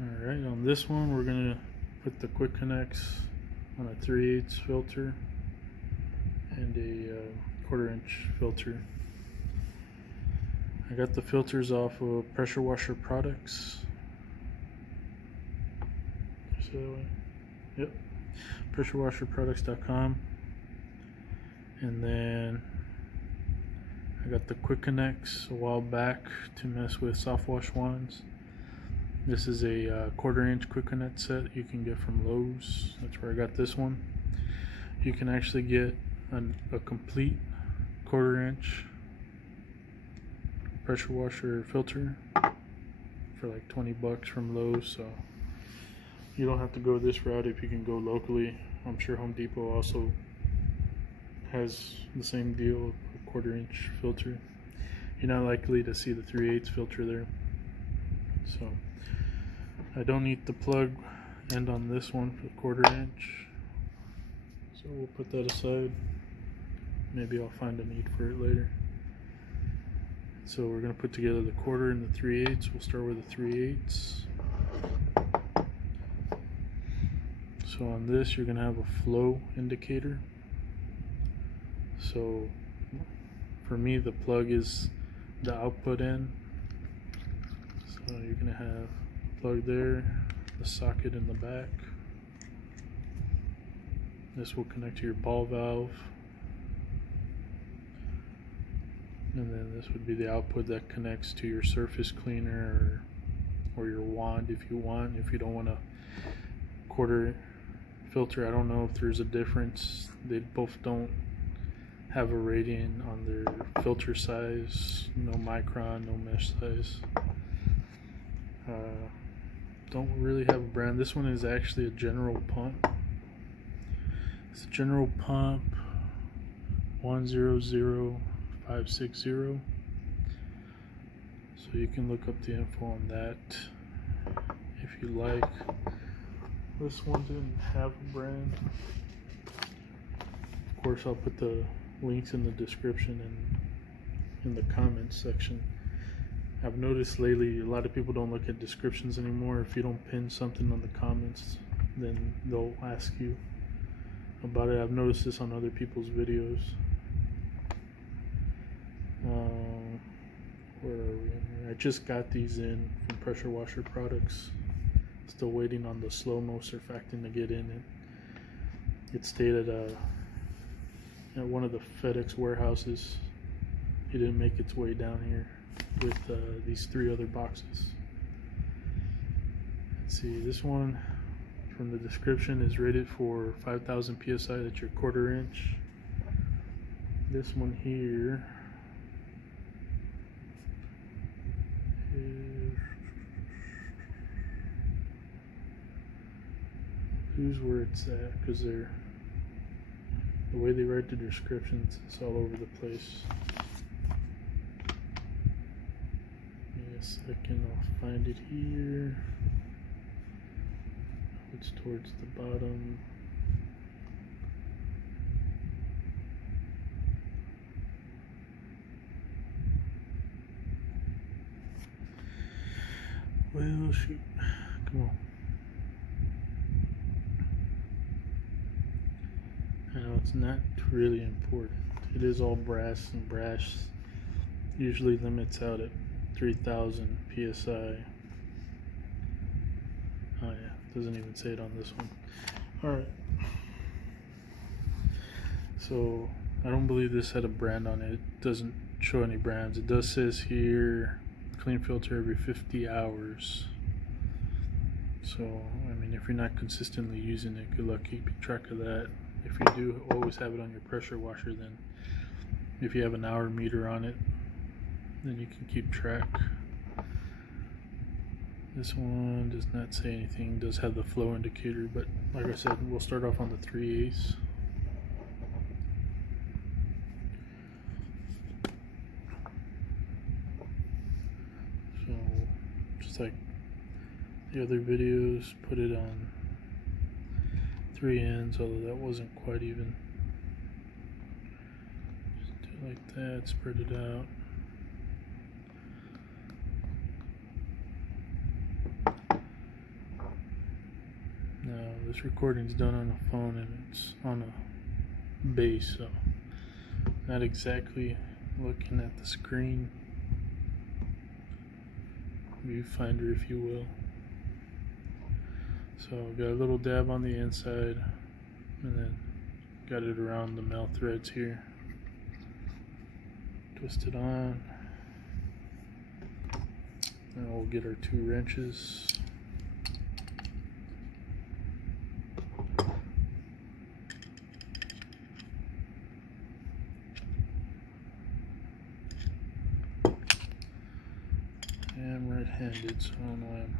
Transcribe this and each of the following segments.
Alright, on this one we're going to put the quick connects on a 3/8 filter and a 1/4" filter. I got the filters off of Pressure Washer Products. Is that way? Yep. PressureWasherProducts.com. And then I got the quick connects a while back to mess with soft wash wands. This is a 1/4" quick connect set you can get from Lowe's. That's where I got this one. You can actually get a complete 1/4" pressure washer filter for like 20 bucks from Lowe's, so you don't have to go this route if you can go locally. I'm sure Home Depot also has the same deal, a 1/4" filter. You're not likely to see the 3/8 filter there. So I don't need the plug end on this one for the 1/4", so we'll put that aside. Maybe I'll find a need for it later. So we're going to put together the 1/4 and the 3/8. We'll start with the 3/8. So on this you're going to have a flow indicator. So for me the plug is the output end. So you're going to have plug there, the socket in the back. This will connect to your ball valve, and then this would be the output that connects to your surface cleaner or your wand if you want. If you don't want a 1/4" filter, I don't know if there's a difference. They both don't have a rating on their filter size, no micron, no mesh size. Don't really have a brand. This one is actually a General pump. It's a General pump 100560. So you can look up the info on that if you like. This one didn't have a brand. Of course, I'll put the links in the description and in the comments section. I've noticed lately a lot of people don't look at descriptions anymore. If you don't pin something on the comments, then they'll ask you about it. I've noticed this on other people's videos. Where are we in here? I just got these in from Pressure Washer Products. Still waiting on the slow-mo surfactant to get in it. It stayed at one of the FedEx warehouses. It didn't make its way down here with these 3 other boxes. Let's see, this one from the description is rated for 5,000 psi. That's your 1/4". This one here is, who's where it's at, because the way they write the descriptions, it's all over the place. A second, I'll find it here. It's towards the bottom. Well, shoot, come on. I know it's not really important. It is all brass, and brass usually limits out at 3,000 psi. Oh yeah, doesn't even say it on this one. Alright. So I don't believe this had a brand on it. It doesn't show any brands. It does says here clean filter every 50 hours. So I mean, if you're not consistently using it, good luck keeping track of that. If you do always have it on your pressure washer, then if you have an hour meter on it, then you can keep track. This one does not say anything. It does have the flow indicator, but like I said, we'll start off on the 3/8. So just like the other videos, put it on 3 ends, although that wasn't quite even. Just do it like that, spread it out. this recording's done on a phone and it's on a base, so not exactly looking at the screen. Viewfinder, if you will. So got a little dab on the inside, and then got it around the mouth threads here. Twist it on. And we'll get our 2 wrenches. I'm right-handed, so I don't know why I'm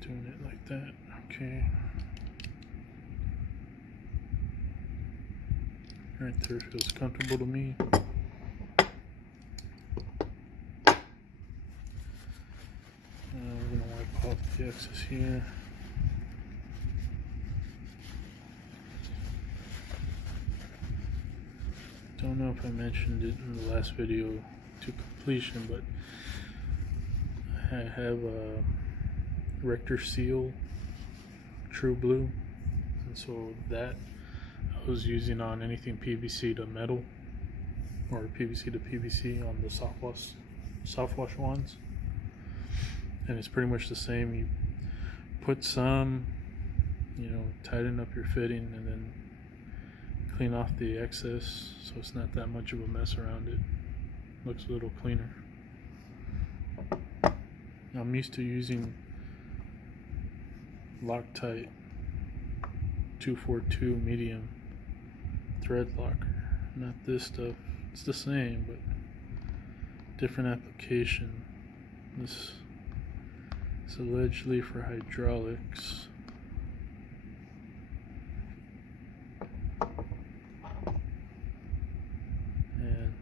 doing it like that. Okay. Right there feels comfortable to me. We're going to wipe off the excess here. Don't know if I mentioned it in the last video to completion, but I have a Rector Seal True Blue, and so that I was using on anything PVC to metal or PVC to PVC on the soft wash ones, and it's pretty much the same. You put some, tighten up your fitting and then clean off the excess so it's not that much of a mess around it. Looks a little cleaner. I'm used to using Loctite 242 medium thread locker, not this stuff. It's the same but different application. This is allegedly for hydraulics. And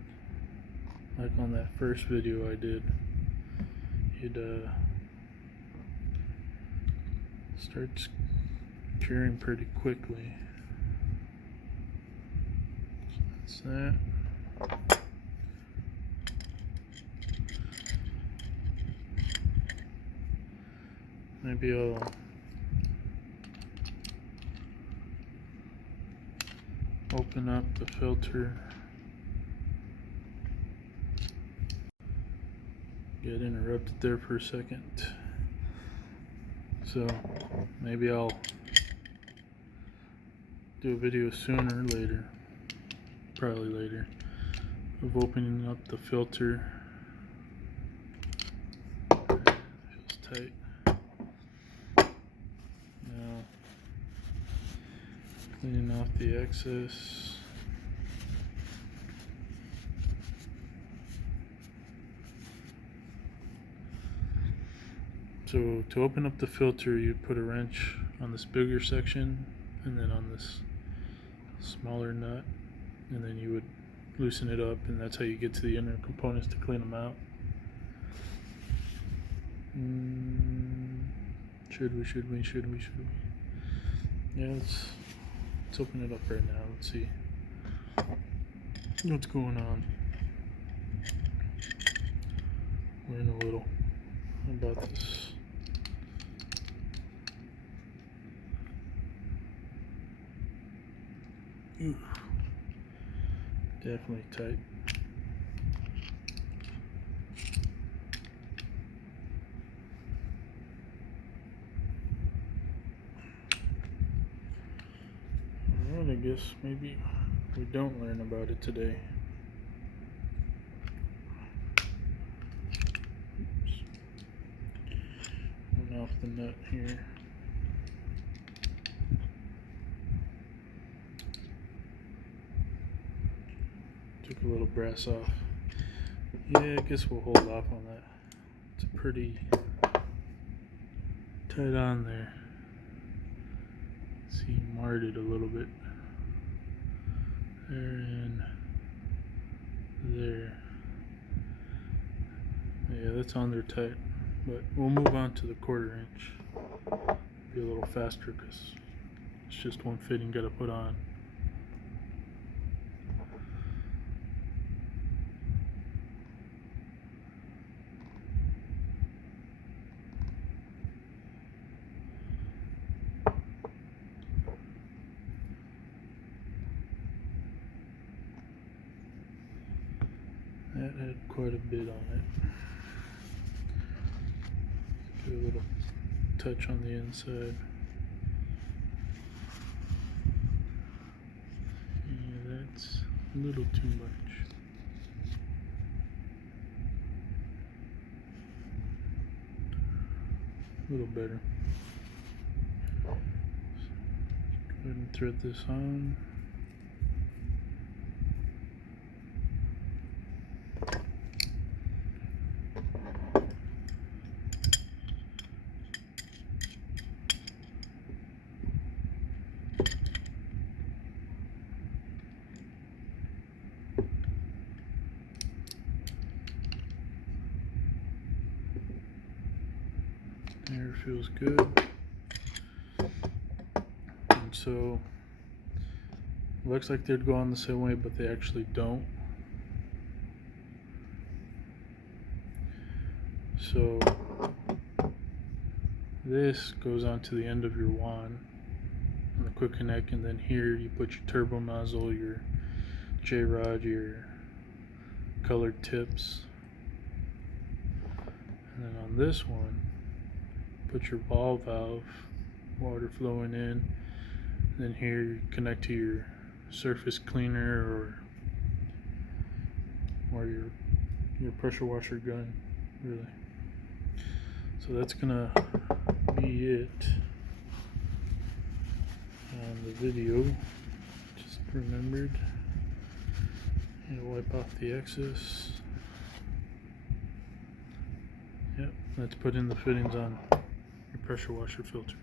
like on that first video I did, it starts curing pretty quickly. So that's that. Maybe I'll open up the filter. Get interrupted there for a second. So maybe I'll do a video sooner or later, probably later, of opening up the filter. Feels tight. Now cleaning off the excess. So to open up the filter, you put a wrench on this bigger section and then on this smaller nut, and then you would loosen it up, and that's how you get to the inner components to clean them out. Should we? Yeah, let's open it up right now. Let's see what's going on. Learn a little about this. Ooh, definitely tight. Alright, I guess maybe we don't learn about it today. Oops. One off the nut here. Took a little brass off. Yeah, I guess we'll hold off on that. It's pretty tight on there. See, marred it a little bit. There and there. Yeah, that's on there tight. But we'll move on to the 1/4 inch. Be a little faster because it's just one fitting got to put on. quite a bit on it. Give it a little touch on the inside. Yeah, that's a little too much. A little better. Go ahead and thread this on. There, feels good. And so looks like they'd go on the same way, but they actually don't. So this goes on to the end of your wand on the quick connect, and then here you put your turbo nozzle, your JRod, your colored tips, and then on this one put your ball valve, water flowing in, and then here you connect to your surface cleaner or your pressure washer gun, really. So that's gonna be it on the video. Just remembered, wipe off the excess. Yep, let's put in the fittings on your pressure washer filters.